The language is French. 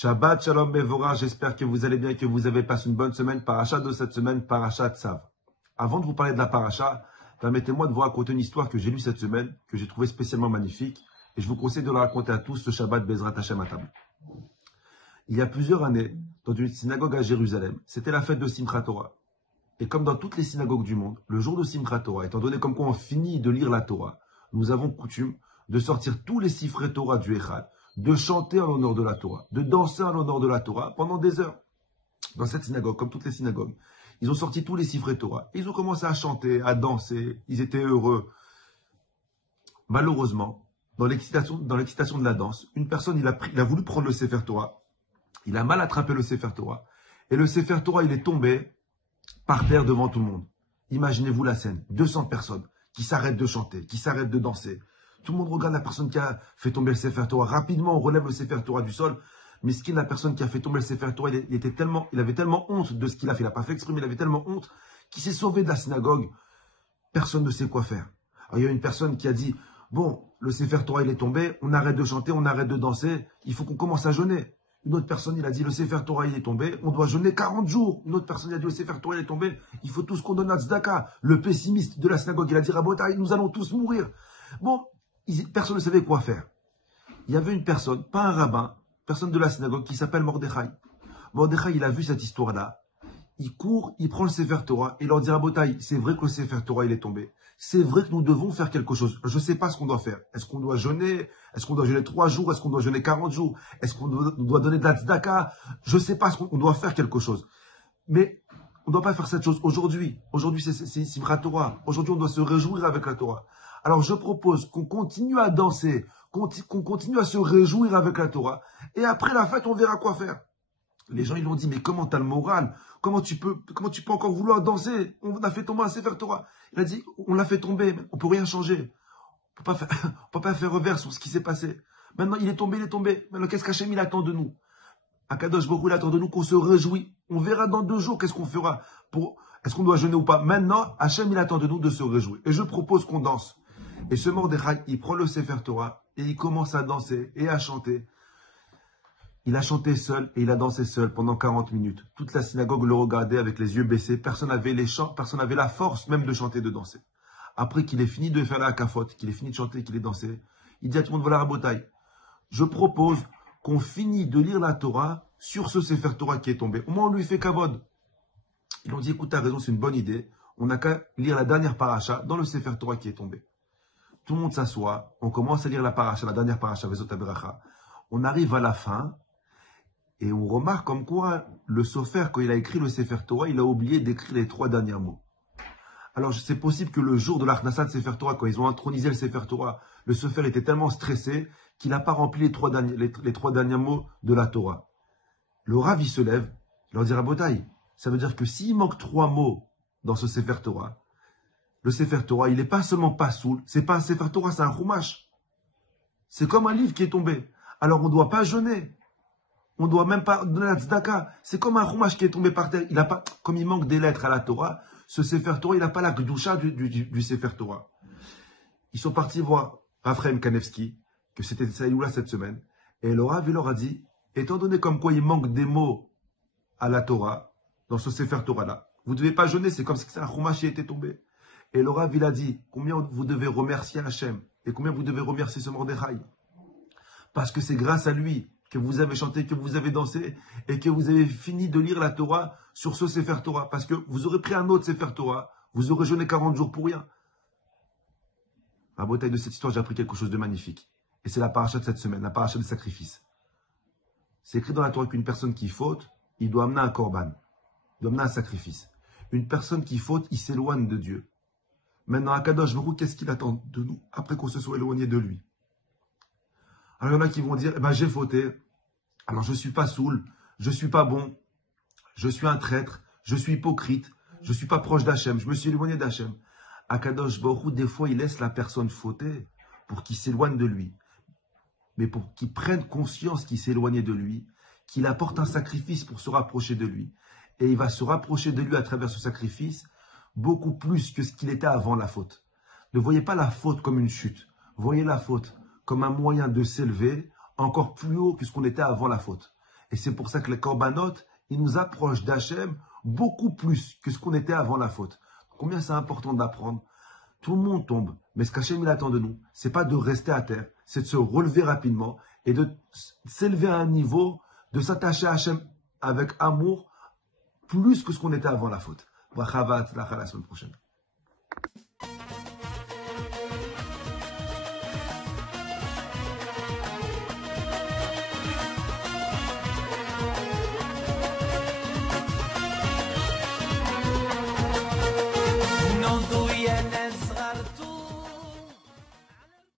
Shabbat Shalom Bevora, j'espère que vous allez bien, que vous avez passé une bonne semaine. Paracha de cette semaine, Paracha Tzav. Avant de vous parler de la paracha, permettez-moi de vous raconter une histoire que j'ai lue cette semaine, que j'ai trouvée spécialement magnifique, et je vous conseille de la raconter à tous ce Shabbat Bezrat Hashem à table. Il y a plusieurs années, dans une synagogue à Jérusalem, c'était la fête de Simchat Torah. Et comme dans toutes les synagogues du monde, le jour de Simchat Torah, étant donné comme quoi on finit de lire la Torah, nous avons coutume de sortir tous les sifrei Torah du Echad, de chanter en l'honneur de la Torah, de danser en l'honneur de la Torah pendant des heures. Dans cette synagogue, comme toutes les synagogues, ils ont sorti tous les sifrei Torah. Ils ont commencé à chanter, à danser, ils étaient heureux. Malheureusement, dans l'excitation de la danse, une personne, il a voulu prendre le Sefer Torah. Il a mal attrapé le Sefer Torah. Et le Sefer Torah, il est tombé par terre devant tout le monde. Imaginez-vous la scène. 200 personnes qui s'arrêtent de chanter, qui s'arrêtent de danser. Tout le monde regarde la personne qui a fait tomber le Sefer Torah. Rapidement, on relève le Sefer Torah du sol. Miskin, la personne qui a fait tomber le Sefer Torah, il avait tellement honte de ce qu'il a fait. Il n'a pas fait exprès, mais il avait tellement honte qu'il s'est sauvé de la synagogue. Personne ne sait quoi faire. Alors, il y a une personne qui a dit, bon, le Sefer Torah, il est tombé, on arrête de chanter, on arrête de danser, il faut qu'on commence à jeûner. Une autre personne, il a dit, le Sefer Torah, il est tombé, on doit jeûner 40 jours. Une autre personne, il a dit, le Sefer Torah, il est tombé, il faut tous qu'on donne à tzedaka. Le pessimiste de la synagogue, il a dit, Rabotai, nous allons tous mourir. Bon, personne ne savait quoi faire. Il y avait une personne, pas un rabbin, personne de la synagogue, qui s'appelle Mordechai. Mordechai, il a vu cette histoire-là. Il court, il prend le Sefer Torah et il leur dit, Rabotai, c'est vrai que le Sefer Torah, il est tombé. C'est vrai que nous devons faire quelque chose. Je ne sais pas ce qu'on doit faire. Est-ce qu'on doit jeûner? Est-ce qu'on doit jeûner 3 jours? Est-ce qu'on doit jeûner 40 jours? Est-ce qu'on doit donner de la tzedaka? Je ne sais pas, on doit faire quelque chose. Mais on ne doit pas faire cette chose aujourd'hui. Aujourd'hui, c'est Simchat Torah. Aujourd'hui, on doit se réjouir avec la Torah. Alors, je propose qu'on continue à danser, qu'on continue à se réjouir avec la Torah. Et après la fête, on verra quoi faire. Les gens, ils l'ont dit, mais comment t'as le moral? Comment tu peux encore vouloir danser? On a fait tomber un Sefer Torah. Il a dit, on l'a fait tomber, on peut rien changer. On peut pas faire revers sur ce qui s'est passé. Maintenant, il est tombé. Maintenant, qu'est-ce qu'Hachem, il attend de nous? Akadosh Baruch Hu, il attend de nous qu'on se réjouit. On verra dans 2 jours qu'est-ce qu'on fera. Est-ce qu'on doit jeûner ou pas? Maintenant, Hachem, il attend de nous de se réjouir. Et je propose qu'on danse. Et ce Mordechai, il prend le Sefer Torah et il commence à danser et à chanter. Il a chanté seul et il a dansé seul pendant 40 minutes. Toute la synagogue le regardait avec les yeux baissés. Personne n'avait la force même de chanter, de danser. Après qu'il ait fini de faire la kafote, qu'il ait fini de chanter, qu'il ait dansé, il dit à tout le monde, voilà Rabotai, je propose qu'on finisse de lire la Torah sur ce Sefer Torah qui est tombé. Au moins on lui fait kavod. Ils ont dit, écoute, t'as raison, c'est une bonne idée. On n'a qu'à lire la dernière paracha dans le Sefer Torah qui est tombé. Tout le monde s'assoit, on commence à lire la paracha, la dernière paracha, Vezot HaBeracha. On arrive à la fin, et on remarque comme quoi le Sofer, quand il a écrit le Sefer Torah, il a oublié d'écrire les 3 derniers mots. Alors c'est possible que le jour de l'Achnasat Sefer Torah, quand ils ont intronisé le Sefer Torah, le Sofer était tellement stressé qu'il n'a pas rempli les 3 derniers mots de la Torah. Le Rav, il se lève, il leur dit, Rabotai, ça veut dire que s'il manque 3 mots dans ce Sefer Torah, le Sefer Torah, il n'est pas seulement pas soul, c'est pas un Sefer Torah, c'est un Chumash. C'est comme un livre qui est tombé. Alors on ne doit pas jeûner. On ne doit même pas donner la tzedaka. C'est comme un chumash qui est tombé par terre. Comme il manque des lettres à la Torah, ce Sefer Torah, il n'a pas la kedusha du Sefer Torah. Ils sont partis voir Raphaël Kanevski, que c'était Saïoula cette semaine, et le Rav, il leur a dit, étant donné comme quoi il manque des mots à la Torah, dans ce Sefer Torah-là, vous ne devez pas jeûner, c'est comme si un chumash qui était tombé. Et le Rav, il a dit, combien vous devez remercier Hachem, et combien vous devez remercier ce Mordechai. Parce que c'est grâce à lui que vous avez chanté, que vous avez dansé, et que vous avez fini de lire la Torah sur ce Sefer Torah. Parce que vous aurez pris un autre Sefer Torah, vous aurez jeûné 40 jours pour rien. À la beauté de cette histoire, j'ai appris quelque chose de magnifique. Et c'est la paracha de cette semaine, la paracha du sacrifice. C'est écrit dans la Torah qu'une personne qui faute, il doit amener un korban, il doit amener un sacrifice. Une personne qui faute, il s'éloigne de Dieu. Maintenant, Akadosh Baruch Hu, qu'est-ce qu'il attend de nous après qu'on se soit éloigné de lui? Alors, il y en a qui vont dire, eh ben, j'ai fauté, alors je ne suis pas saoul, je ne suis pas bon, je suis un traître, je suis hypocrite, je ne suis pas proche d'Hachem, je me suis éloigné d'Hachem. Akadosh Baruch Hu, des fois, il laisse la personne fauter pour qu'il s'éloigne de lui. Mais pour qu'il prenne conscience qu'il s'est éloigné de lui, qu'il apporte un sacrifice pour se rapprocher de lui. Et il va se rapprocher de lui à travers ce sacrifice beaucoup plus que ce qu'il était avant la faute. Ne voyez pas la faute comme une chute, voyez la faute comme un moyen de s'élever encore plus haut que ce qu'on était avant la faute. Et c'est pour ça que les korbanot, ils nous approchent d'Hachem beaucoup plus que ce qu'on était avant la faute. Combien c'est important d'apprendre. Tout le monde tombe, mais ce qu'Hachem il attend de nous, c'est pas de rester à terre, c'est de se relever rapidement et de s'élever à un niveau, de s'attacher à Hachem avec amour, plus que ce qu'on était avant la faute. Bracha, la semaine prochaine.